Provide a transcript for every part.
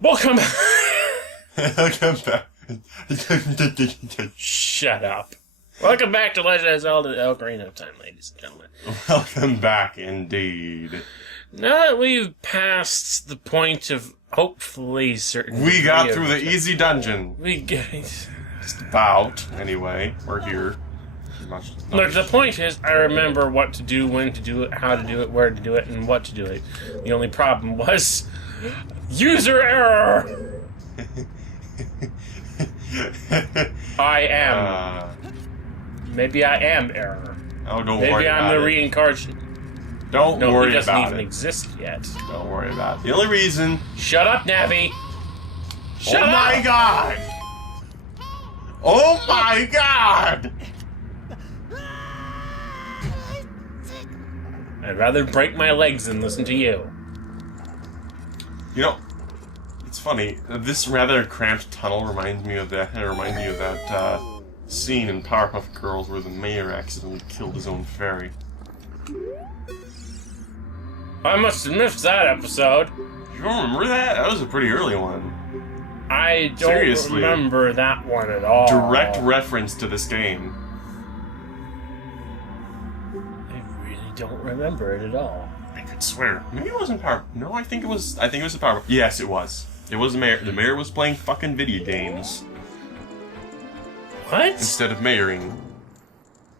Welcome back. Welcome back. Shut up. Welcome back to Legend of Zelda Ocarina of Time, ladies and gentlemen. Welcome back, indeed. Now that we've passed the point of hopefully certain... We got through the easy dungeon. We get... Just about, anyway. We're here. Look, the point is, I remember what to do, when to do it, how to do it, where to do it, and what to do it. The only problem was... user error! I am. Maybe I am error. Oh, don't Maybe worry about it. I'm the reincarnation. Don't No, worry he doesn't about even it. exist yet. Don't worry about it. The only reason... Shut up, Navi! Shut up! Oh my god! Oh my god! I'd rather break my legs than listen to you. You know, it's funny. This rather cramped tunnel reminds me of that. It reminds me of that scene in Powerpuff Girls where the mayor accidentally killed his own fairy. I must have missed that episode. You don't remember that? That was a pretty early one. I don't Seriously. remember that one at all. Direct reference to this game. I really don't remember it at all. I could swear. Maybe it wasn't Power. No, I think it was the Powerpuff. Yes, it was. It was the mayor. The mayor was playing fucking video games What? instead of mayoring.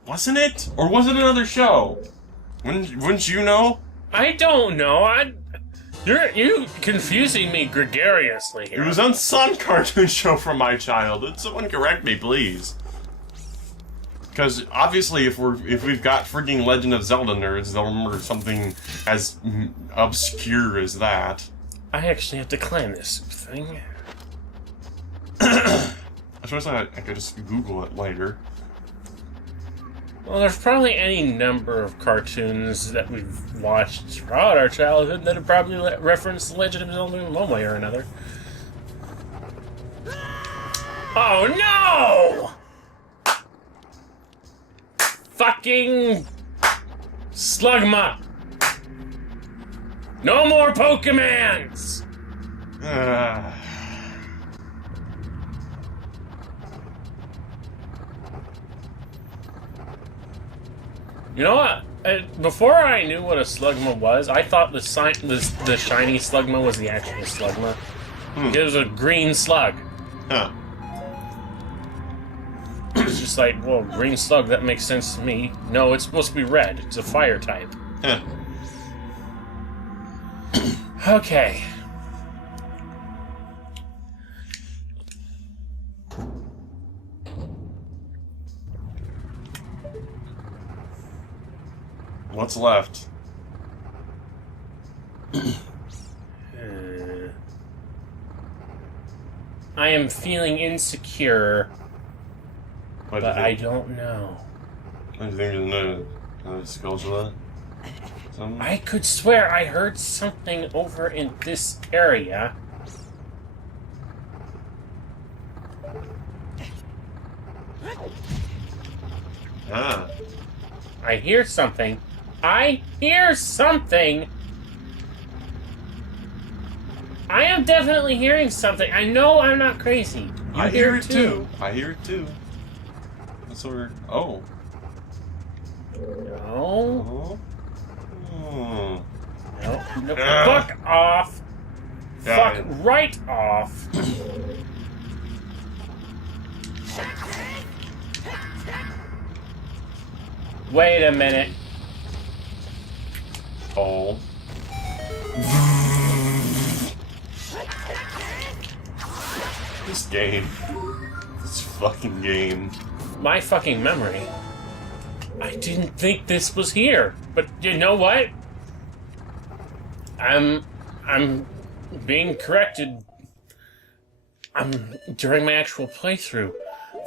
Wasn't it? Or was it another show? Wouldn't you know? I don't know. You confusing me gregariously here. It was on some cartoon show from my childhood. Someone correct me, please. Because obviously, if we've got freaking Legend of Zelda nerds, they'll remember something as obscure as that. I actually have to climb this thing. I suppose I could just Google it later. Well, there's probably any number of cartoons that we've watched throughout our childhood that have probably referenced The Legend of Zelda in one way or another. Oh no! Fucking Slugma! No more Pokemons! You know what? Before I knew what a Slugma was, I thought the shiny Slugma was the actual Slugma. It was a green slug. Huh. It's just like, well, green slug, that makes sense to me. No, it's supposed to be red. It's a fire type. Huh. Okay. What's left? I am feeling insecure, What but do you I think? don't know. What do you think there's another sculpture? Something? I could swear I heard something over in this area. Ah. I hear something. I hear something! I am definitely hearing something. I know I'm not crazy. You I hear it too. I hear it too. That's what we're... Oh. No. Oh. No. Fuck off. Got Fuck it. right off. Wait a minute. Oh. This game. This fucking game. My fucking memory. I didn't think this was here. But you know what? I'm being corrected. During my actual playthrough.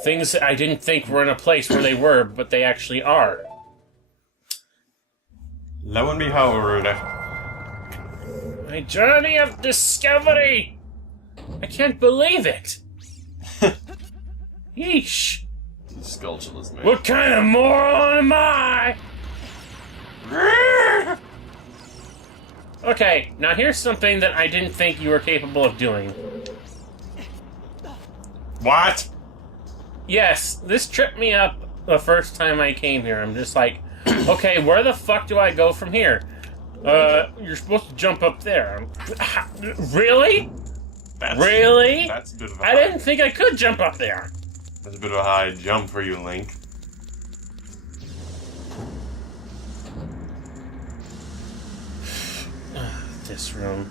Things that I didn't think were in a place where they were, but they actually are. Lo and behold. My journey of discovery! I can't believe it! Yeesh! Sculptureless man. What kind of moron am I? Okay, now here's something that I didn't think you were capable of doing. What? Yes, this tripped me up the first time I came here. I'm just like, okay, where the fuck do I go from here? You're supposed to jump up there. Really? Really? That's a bit of a I didn't think I could jump up there. That's a bit of a high jump for you, Link. This room.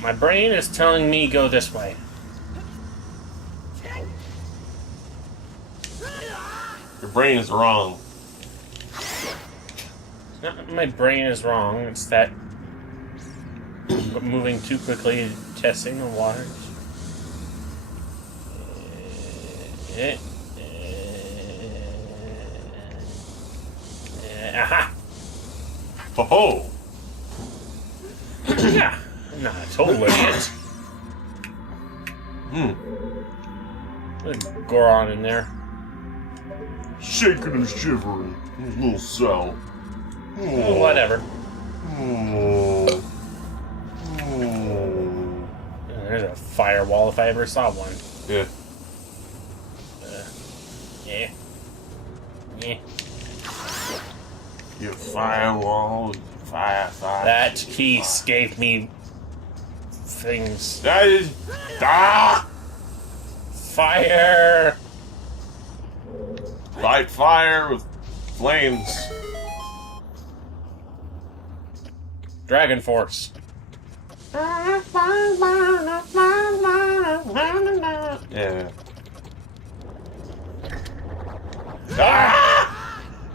My brain is telling me go this way. Your brain is wrong. It's not that my brain is wrong, it's that I'm moving too quickly, testing the waters. Aha! Oh! Yeah, I'm not a total idiot. There's Goron in there. Shaking and shivering. Little cell. Oh, whatever. Oh. There's a firewall if I ever saw one. Yeah. Yeah. Yeah. You firewall. Fire. That piece gave me things. That is. Ah! Fire! Light fire with flames. Dragon Force. Yeah. Ah!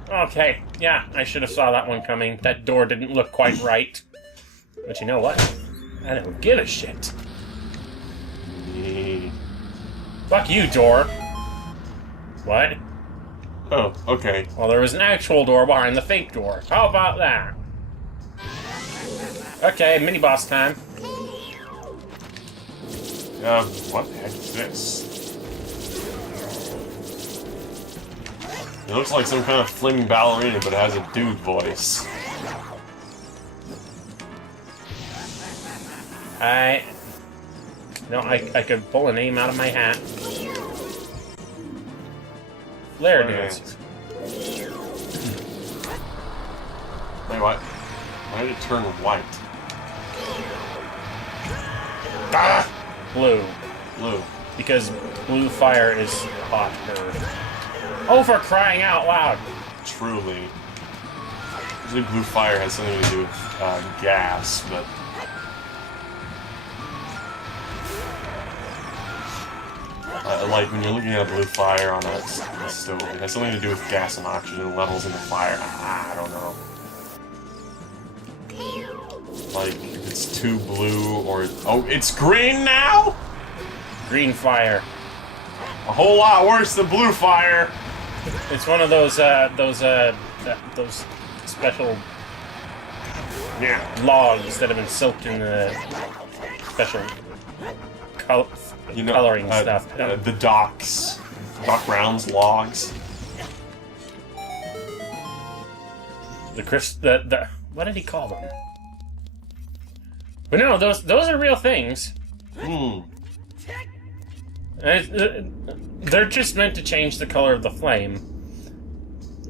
Okay, yeah, I should have saw that one coming. That door didn't look quite right. But you know what? I don't give a shit. Fuck you, door. What? Oh, okay. Well, there was an actual door behind the fake door. How about that? Okay, mini-boss time. What the heck is this? It looks like some kind of flaming ballerina, but it has a dude voice. No, I could pull a name out of my hat. Flare dance. Wait, what? Why did it turn white? Ah! Blue. Blue. Because blue fire is hotter. Oh, for crying out loud! Truly. Usually blue fire has something to do with gas, but... like, when you're looking at a blue fire on a stove, it has something to do with gas and oxygen levels in the fire. I don't know. Like, if it's too blue or... Oh, it's green now?! Green fire. A whole lot worse than blue fire! It's one of those special logs that have been soaked in the special coloring stuff. The docks. Doc Brown's logs. The what did he call them? But no, those are real things. They're just meant to change the color of the flame.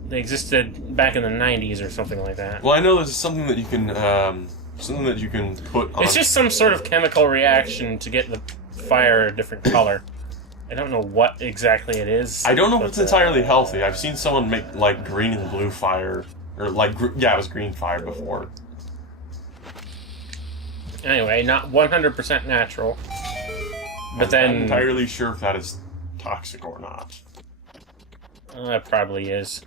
They existed back in the 90s or something like that. Well, I know there's something that you can put on... It's just some sort of chemical reaction to get the fire a different color. I don't know what exactly it is. I don't know if it's entirely healthy. I've seen someone make, like, green and blue fire. Or, like, yeah, it was green fire before. Anyway, not 100% natural. But I'm not entirely sure if that is toxic or not. It probably is.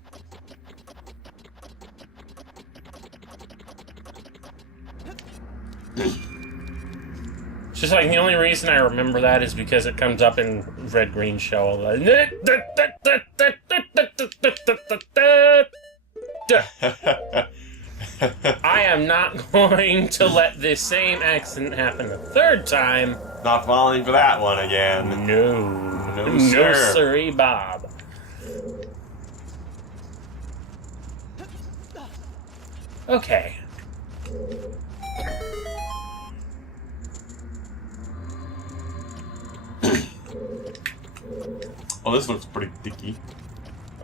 It's just like the only reason I remember that is because it comes up in Red Green Show. I am not going to let this same accident happen a third time. Not falling for that one again. No. No, No, sir. sirree, Bob. Okay. Oh, this looks pretty dicky.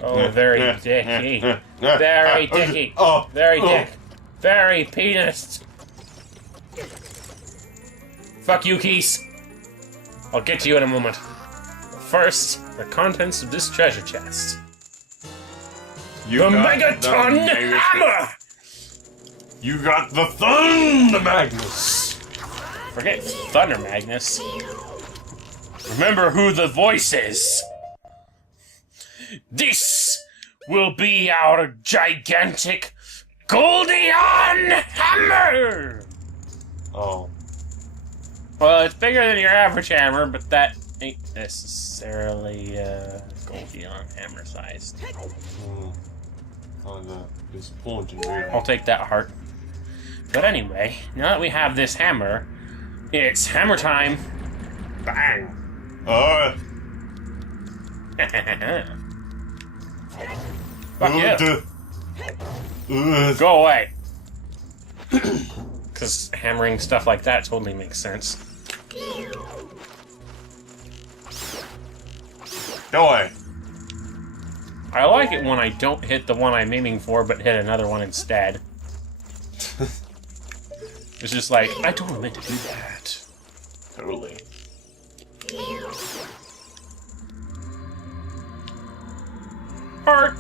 Oh, very dicky. Very dicky. Oh, very dick. Very penis. Fuck you, Keys. I'll get to you in a moment. First, the contents of this treasure chest. You The got Megaton the Hammer! You got the Thunder Magnus! Forget Thunder Magnus. Remember who the voice is. This will be our gigantic Goldion Hammer! Oh. Well, it's bigger than your average hammer, but that ain't necessarily Goldion hammer sized. Kinda disappointing, really. I'll take that heart. But anyway, now that we have this hammer, it's hammer time. Bang! Fuck you. Go away. Because hammering stuff like that totally makes sense. Go away. I like it when I don't hit the one I'm aiming for, but hit another one instead. It's just like, I totally meant to do that. Totally. Heart!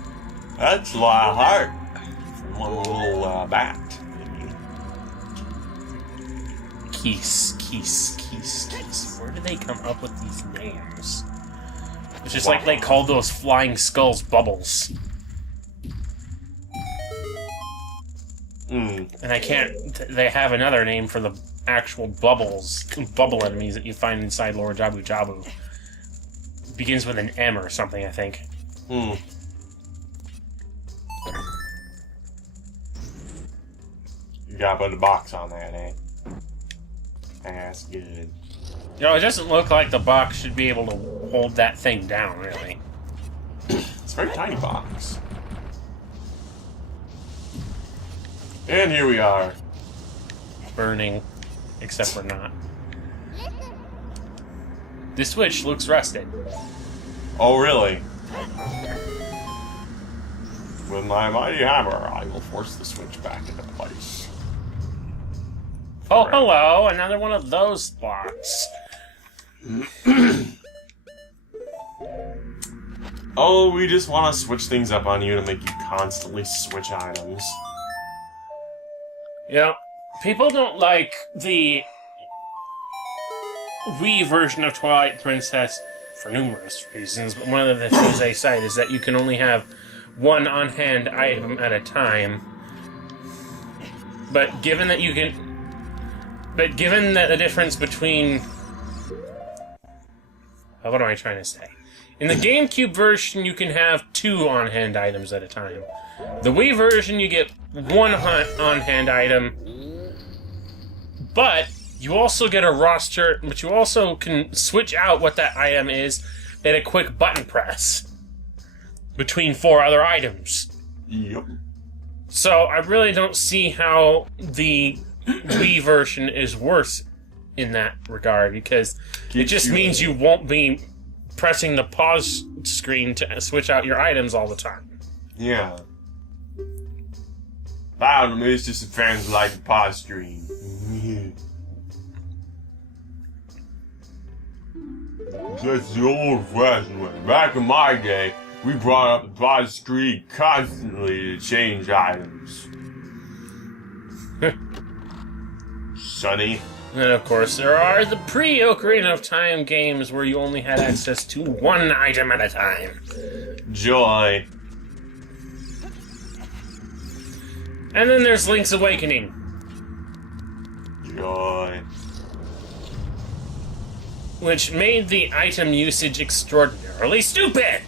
That's a lot of heart. From one little bat. Keys. Where do they come up with these names? It's just like they called those flying skulls bubbles. And I can't... They have another name for the actual bubble enemies that you find inside Lord Jabu Jabu. Begins with an M or something, I think. You gotta put a box on that, eh? That's good. You know, it doesn't look like the box should be able to hold that thing down, really. It's a very tiny box. And here we are. Burning. Except we're not. This switch looks rusted. Oh, really? With my mighty hammer, I will force the switch back into place. Oh, hello! Another one of those spots. Oh, we just want to switch things up on you to make you constantly switch items. Yeah, people don't like the Wii version of Twilight Princess for numerous reasons, but one of the things they cite is that you can only have one on-hand item at a time. But given that the difference between... what am I trying to say? In the GameCube version, you can have two on-hand items at a time. The Wii version, you get one on-hand item, but you also get a roster, but you also can switch out what that item is at a quick button press between 4 other items. Yep. So I really don't see how the Wii version is worse in that regard, because it just means you won't be pressing the pause screen to switch out your items all the time. Yeah. Wow, it's just fans like the pause screen. That's the old-fashioned way. Back in my day, we brought up the pause screen constantly to change items. Sonny. And of course, there are the pre-Ocarina of Time games where you only had access to one item at a time. Joy. And then there's Link's Awakening. Joy. Which made the item usage extraordinarily stupid!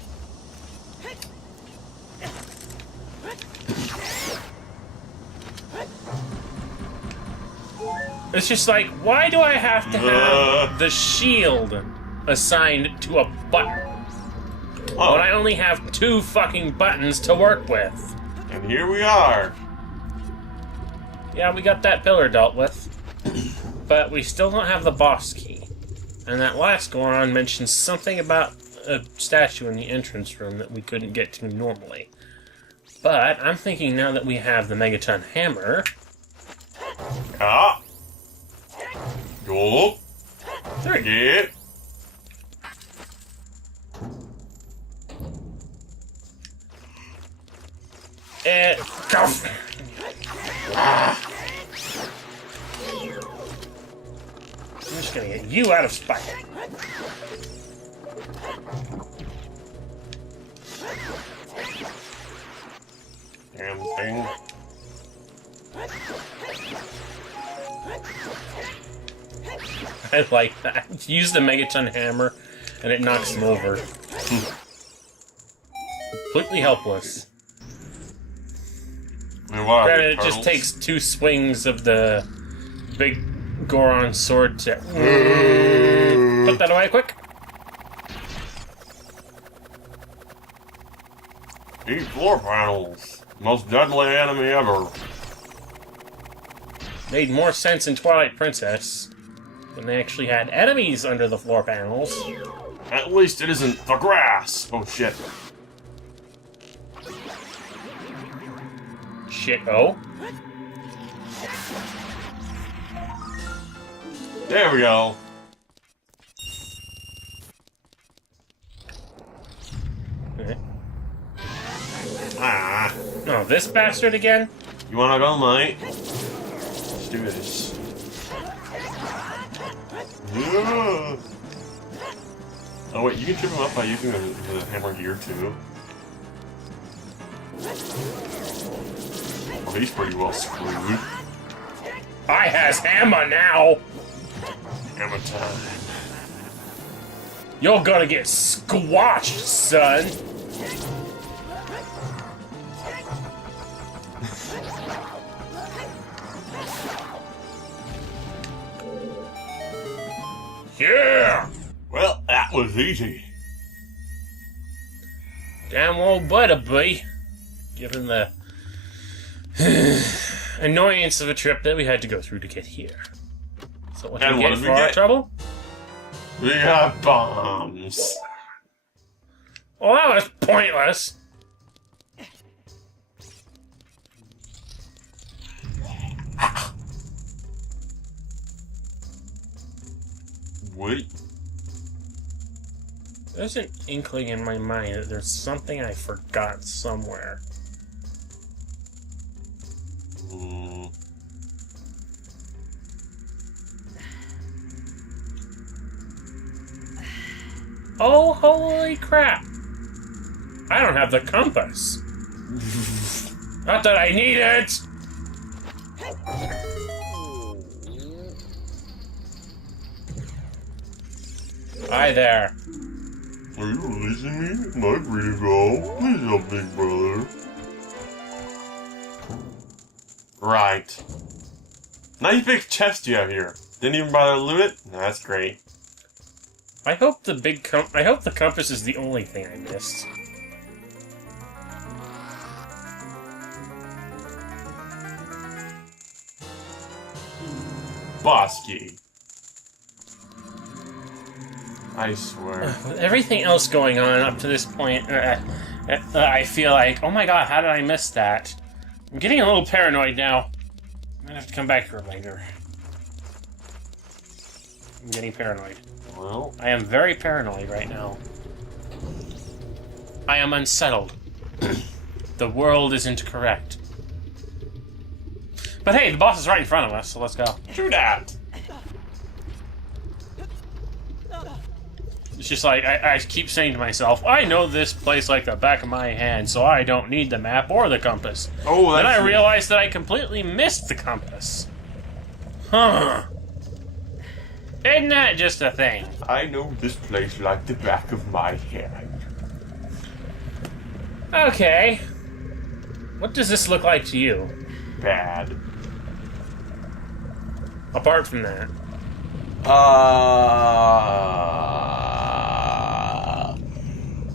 It's just like, why do I have to have the shield assigned to a button when I only have 2 fucking buttons to work with? And here we are. Yeah, we got that pillar dealt with, but we still don't have the boss key. And that last Goron mentions something about a statue in the entrance room that we couldn't get to normally. But I'm thinking now that we have the Megaton Hammer... Ah! Go! There. Yeah! Go! Ah! I'm just gonna get you out of spite. Damn thing. I like that. Use the Megaton Hammer, and it knocks him over. Completely helpless. Granted, it just takes 2 swings of the big Goron sword to... Put that away quick. These floor panels. Most deadly enemy ever. Made more sense in Twilight Princess when they actually had enemies under the floor panels. At least it isn't the grass. Oh shit. Shit-oh. There we go. Okay. Ah. Oh, this bastard again? You wanna go, mate? Let's do this. Yeah. Oh wait, you can trip him up by using the hammer here too. Well, he's pretty well screwed. I has hammer now! Hammer time. You're gonna get squashed, son! Yeah! Well, that was easy. Damn well better be. Given the annoyance of a trip that we had to go through to get here. So what did we get for our trouble? We got bombs. Well, that was pointless. Wait. There's an inkling in my mind that there's something I forgot somewhere. Oh, holy crap! I don't have the compass. Not that I need it! Hi there. Are you releasing me? I'm free to go. Please help, big brother. Right. Nice big chest you have here. Didn't even bother to loot it? That's great. I hope the I hope the compass is the only thing I missed. Boss key. I swear. With everything else going on up to this point, I feel like, oh my god, how did I miss that? I'm getting a little paranoid now. I'm gonna have to come back here later. I'm getting paranoid. Well, I am very paranoid right now. I am unsettled. The world isn't correct. But hey, the boss is right in front of us, so let's go. true that. It's just like, I keep saying to myself, I know this place like the back of my hand, so I don't need the map or the compass. Oh, that's... Then I realized that I completely missed the compass. Huh. Isn't that just a thing? I know this place like the back of my hand. Okay. What does this look like to you? Bad. Apart from that.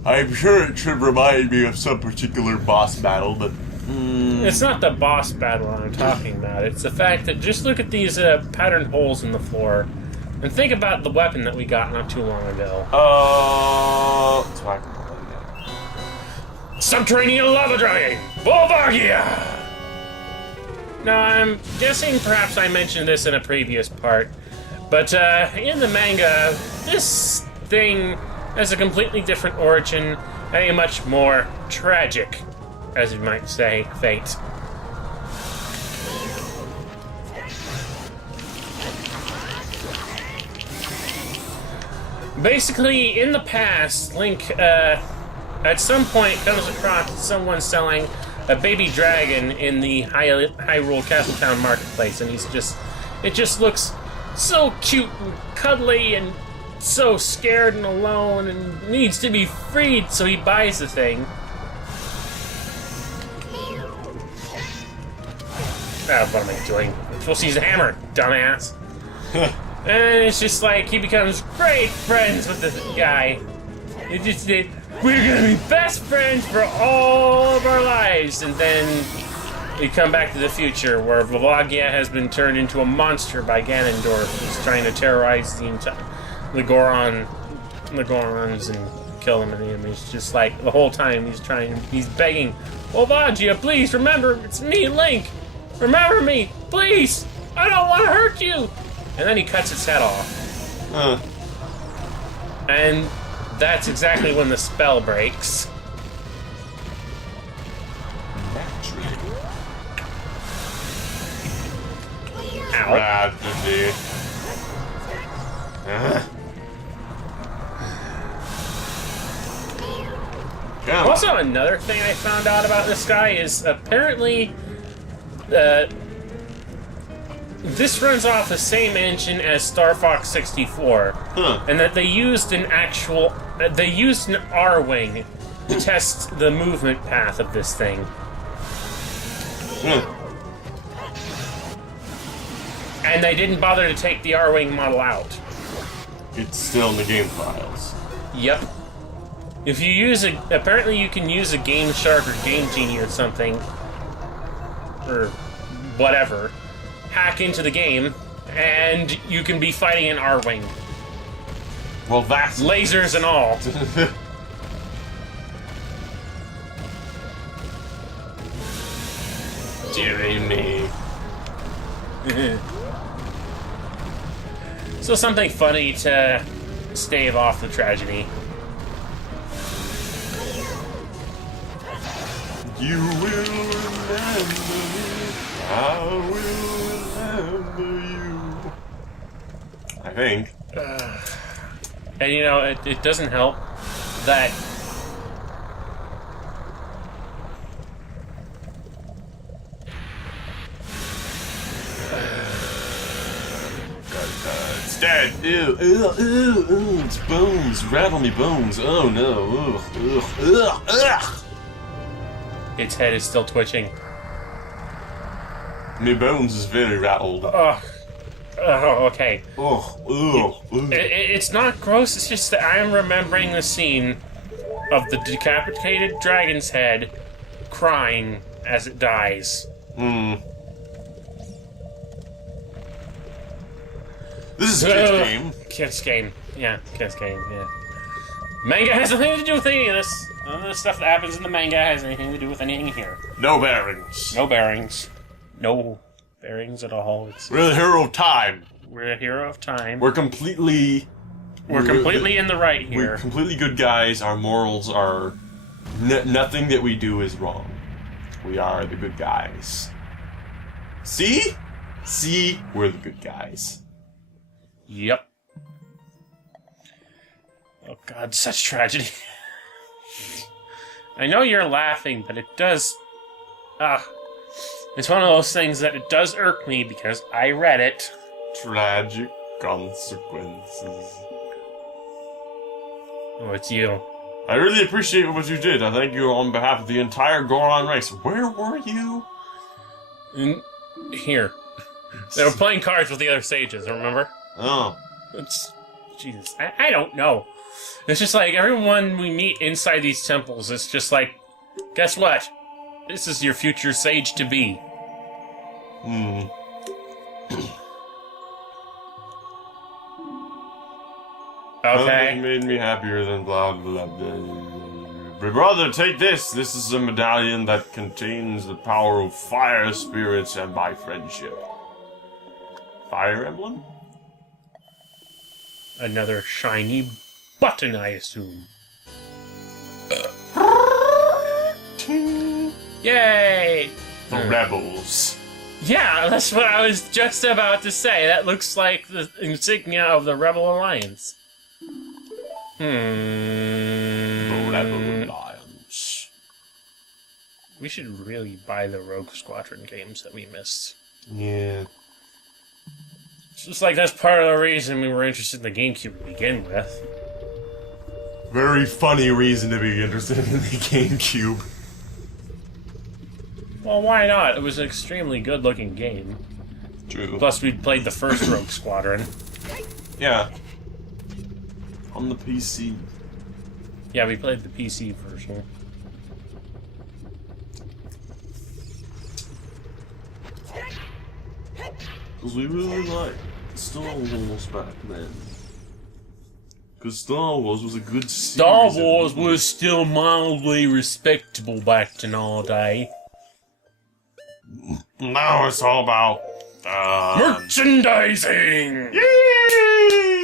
I'm sure it should remind me of some particular boss battle, but... It's not the boss battle I'm talking about. It's the fact that just look at these patterned holes in the floor. And think about the weapon that we got not too long ago. That's why I can play that. Subterranean lava dragon, Volvagia! Now, I'm guessing perhaps I mentioned this in a previous part, but in the manga, this thing has a completely different origin and a much more tragic, as you might say, fate. Basically, in the past, Link, at some point, comes across someone selling a baby dragon in the Hyrule Castletown marketplace, and it just looks so cute and cuddly and so scared and alone and needs to be freed, so he buys the thing. What am I doing? I'm supposed to use a hammer, dumbass. And it's just like, he becomes great friends with this guy. We're gonna be best friends for all of our lives. And then we come back to the future where Volvagia has been turned into a monster by Ganondorf, who's trying to terrorize the Gorons and kill them. And he's just like, the whole time he's begging, Volvagia, please remember, it's me, Link. Remember me, please. I don't want to hurt you. And then he cuts its head off. And that's exactly when the spell breaks. Ow. Also, another thing I found out about this guy is apparently this runs off the same engine as Star Fox 64, and that they used an R-wing to test the movement path of this thing. And they didn't bother to take the R-wing model out. It's still in the game files. Yep. If you use apparently you can use a Game Shark or Game Genie or something, or whatever, hack into the game, and you can be fighting an R-wing. Well, that's... lasers and all. Dearie me. So something funny to stave off the tragedy. You will remember me. I will remember you. I think. And you know, it doesn't help that it's dead. Ew, ew, ew, ew. It's bones. Rattle me bones. Oh no. Ugh, ugh, ugh, ugh. its head is still twitching. My bones is very rattled. Oh, okay. It's not gross, it's just that I'm remembering the scene of the decapitated dragon's head crying as it dies. This is a kid's game. Kid's game. Yeah, kid's game, yeah. Manga has nothing to do with any of this. None of the stuff that happens in the manga has anything to do with anything here. No bearings. No bearings. No bearings at all. We're the hero of time. We're a hero of time. We're completely in the right here. We're completely good guys. Our morals are... nothing that we do is wrong. We are the good guys. See? See? We're the good guys. Yep. Oh god, such tragedy. I know you're laughing, but it does... it's one of those things that it does irk me because I read it. Tragic consequences. Oh, it's you. I really appreciate what you did. I thank you on behalf of the entire Goron race. Where were you? Here. They were playing cards with the other sages, remember? Oh. It's... Jesus. I don't know. It's just like, everyone we meet inside these temples, it's just like, guess what? This is your future sage-to-be. Okay. Nothing made me happier than blah blah blah. But brother, take this. This is a medallion that contains the power of fire spirits and my friendship. Fire emblem? Another shiny button, I assume. Yay! The rebels. Yeah, that's what I was just about to say. That looks like the insignia of the Rebel Alliance. The Rebel Alliance. We should really buy the Rogue Squadron games that we missed. Yeah. It's just like that's part of the reason we were interested in the GameCube to begin with. Very funny reason to be interested in the GameCube. Well, why not? It was an extremely good-looking game. True. Plus, we played the first Rogue Squadron. Yeah. On the PC. Yeah, we played the PC version. Because we really liked Star Wars back then. Because Star Wars was a good series. Star Wars was still mildly respectable back in our day. Now it's all about Merchandising! Yay!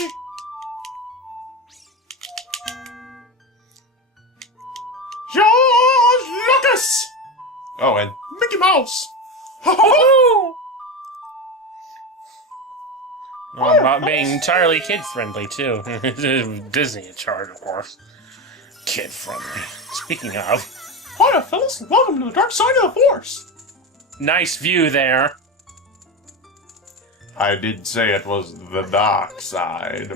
George Lucas! Oh, and Mickey Mouse! Well, about being entirely kid-friendly, too. Disney in charge, of course. Kid-friendly. Speaking of... Hi, fellas. Welcome to the dark side of the Force. Nice view there. I did say it was the dark side.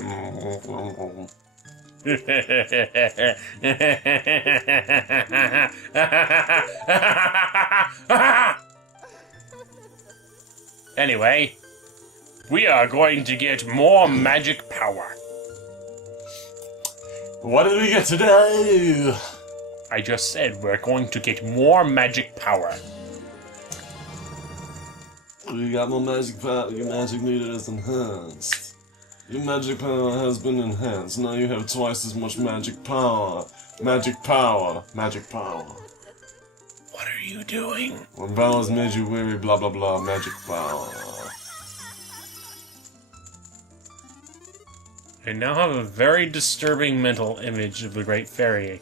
Anyway, we are going to get more magic power. What did we get today? I just said we're going to get more magic power. We got more magic power. Your magic meter is enhanced. Your magic power has been enhanced. Now you have twice as much magic power. Magic power. Magic power. What are you doing? When powers made you weary, blah blah blah. Magic power. I now have a very disturbing mental image of the Great Fairy.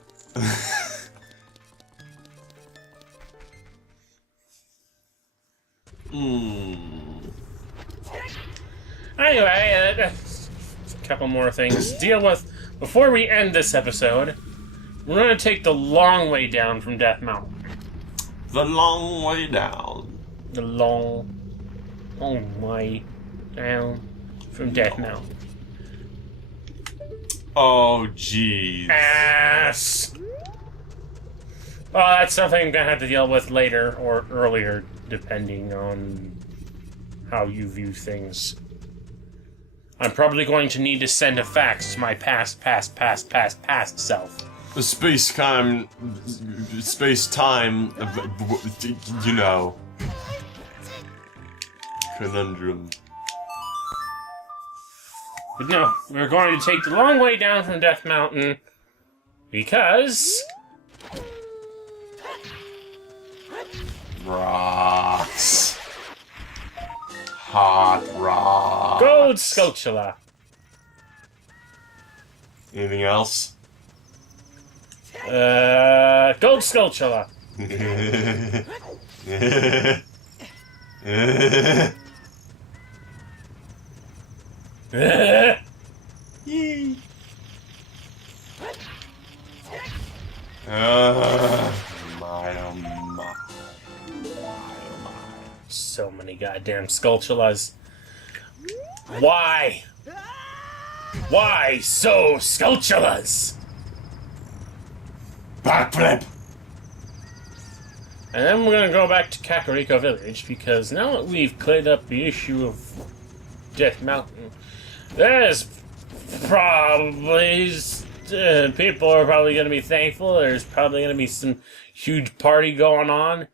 Anyway, a couple more things to deal with. Before we end this episode, we're going to take the long way down from Death Mountain. The long way down. The long way down from Death Mountain. Oh, jeez. Ass! Well, that's something I'm going to have to deal with later or earlier, depending on how you view things. I'm probably going to need to send a fax to my past self. The space-time, you know, conundrum. But no, we're going to take the long way down from Death Mountain because... Rocks. Hot rocks. Gold Sculptula. Anything else? Gold Sculptula. Yay. My, oh my. So many goddamn Sculptulas. Why? Why so Sculptulas? Backflip! And then we're gonna go back to Kakariko Village, because now that we've cleared up the issue of Death Mountain, there's probably... people are probably gonna be thankful. There's probably gonna be some huge party going on.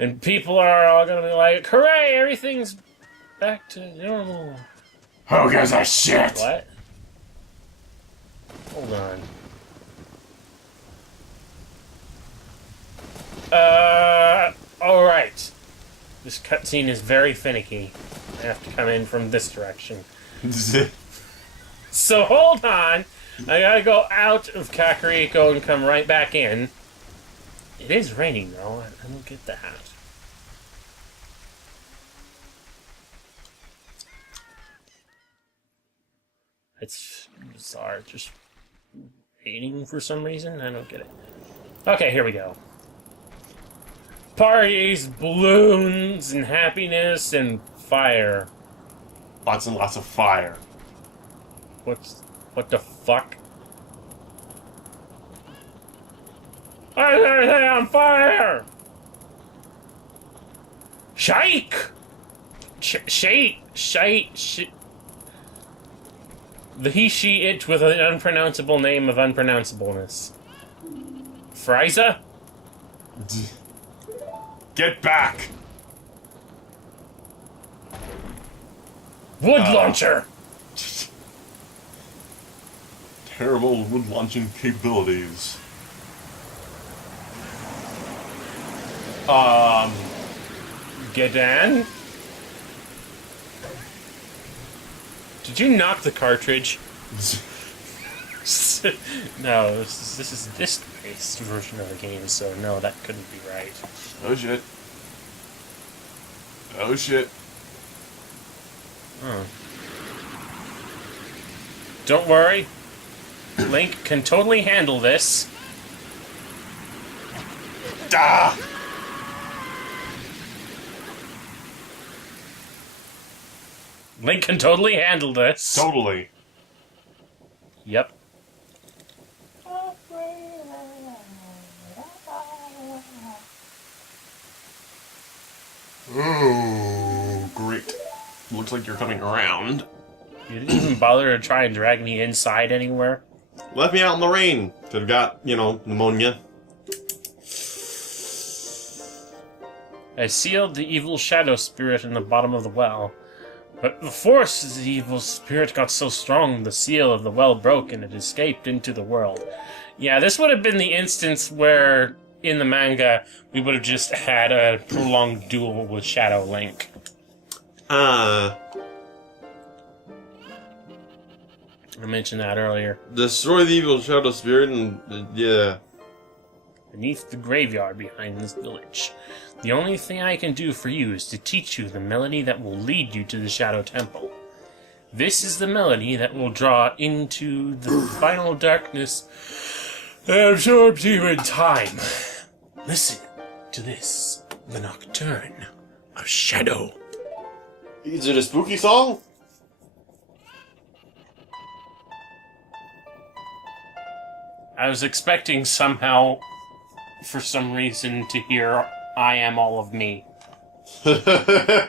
And people are all gonna be like, hooray, everything's back to normal. Who gives a shit? What? Hold on. Alright. This cutscene is very finicky. I have to come in from this direction. So hold on. I gotta go out of Kakariko and come right back in. It is raining though. I don't get that. It's bizarre. Just raining for some reason. I don't get it. Okay, here we go. Parties, balloons, and happiness, and fire. Lots and lots of fire. What the fuck? I set everything on fire! Shake! Shake! The he, she, it with an unpronounceable name of unpronounceableness. Frieza? Get back! Wood launcher! Terrible wood launching capabilities. Gedan? Did you knock the cartridge? No, this is this based version of the game, so no, that couldn't be right. Oh shit. Oh shit. Oh. Don't worry. Link can totally handle this. Ah! Link can totally handle this. Totally. Yep. Oh, great. Looks like you're coming around. You didn't even bother to try and drag me inside anywhere. Left me out in the rain. Could have got, pneumonia. I sealed the evil shadow spirit in the bottom of the well. But the force of the evil spirit got so strong, the seal of the well broke and it escaped into the world. Yeah, this would have been the instance where, in the manga, we would have just had a prolonged duel with Shadow Link. I mentioned that earlier. Destroy the evil shadow spirit and, yeah. Beneath the graveyard behind this village. The only thing I can do for you is to teach you the melody that will lead you to the Shadow Temple. This is the melody that will draw into the final darkness that absorbs you in time. Listen to this, the Nocturne of Shadow. Is it a spooky song? I was expecting somehow, for some reason, to hear I Am All of Me. Oh.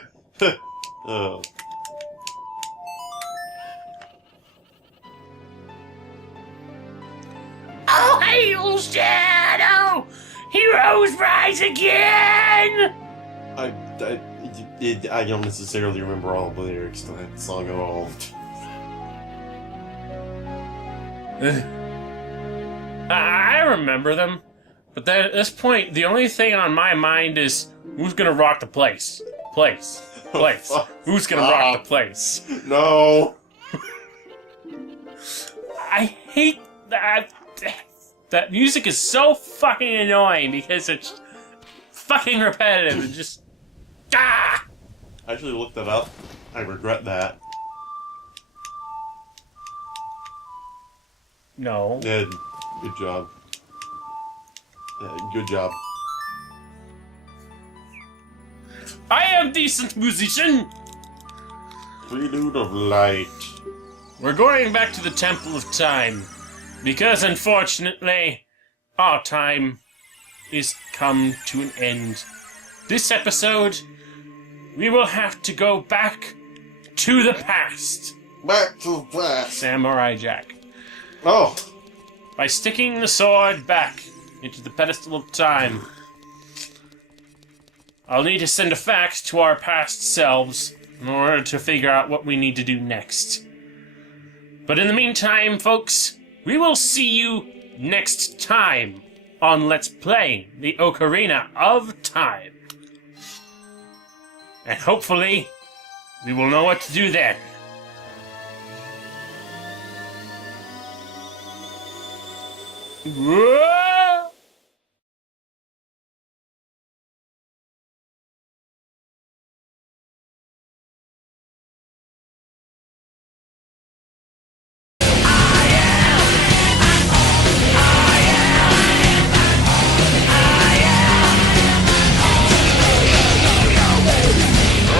Oh, hail Shadow! Heroes rise again! I don't necessarily remember all the lyrics to that song at all. I remember them, but then at this point, the only thing on my mind is who's gonna rock the place? Place. Who's gonna rock the place? No! I hate that. That music is so fucking annoying because it's fucking repetitive and just. Ah! I actually looked that up. I regret that. No. Yeah, good job. Yeah, good job. I am decent musician! Prelude of Light. We're going back to the Temple of Time. Because, unfortunately, our time is come to an end. This episode, we will have to go back to the past. Back to the past. Samurai Jack. Oh. By sticking the sword back into the pedestal of time. I'll need to send a fax to our past selves in order to figure out what we need to do next. But in the meantime, folks, we will see you next time on Let's Play the Ocarina of Time. And hopefully, we will know what to do then. Whoa!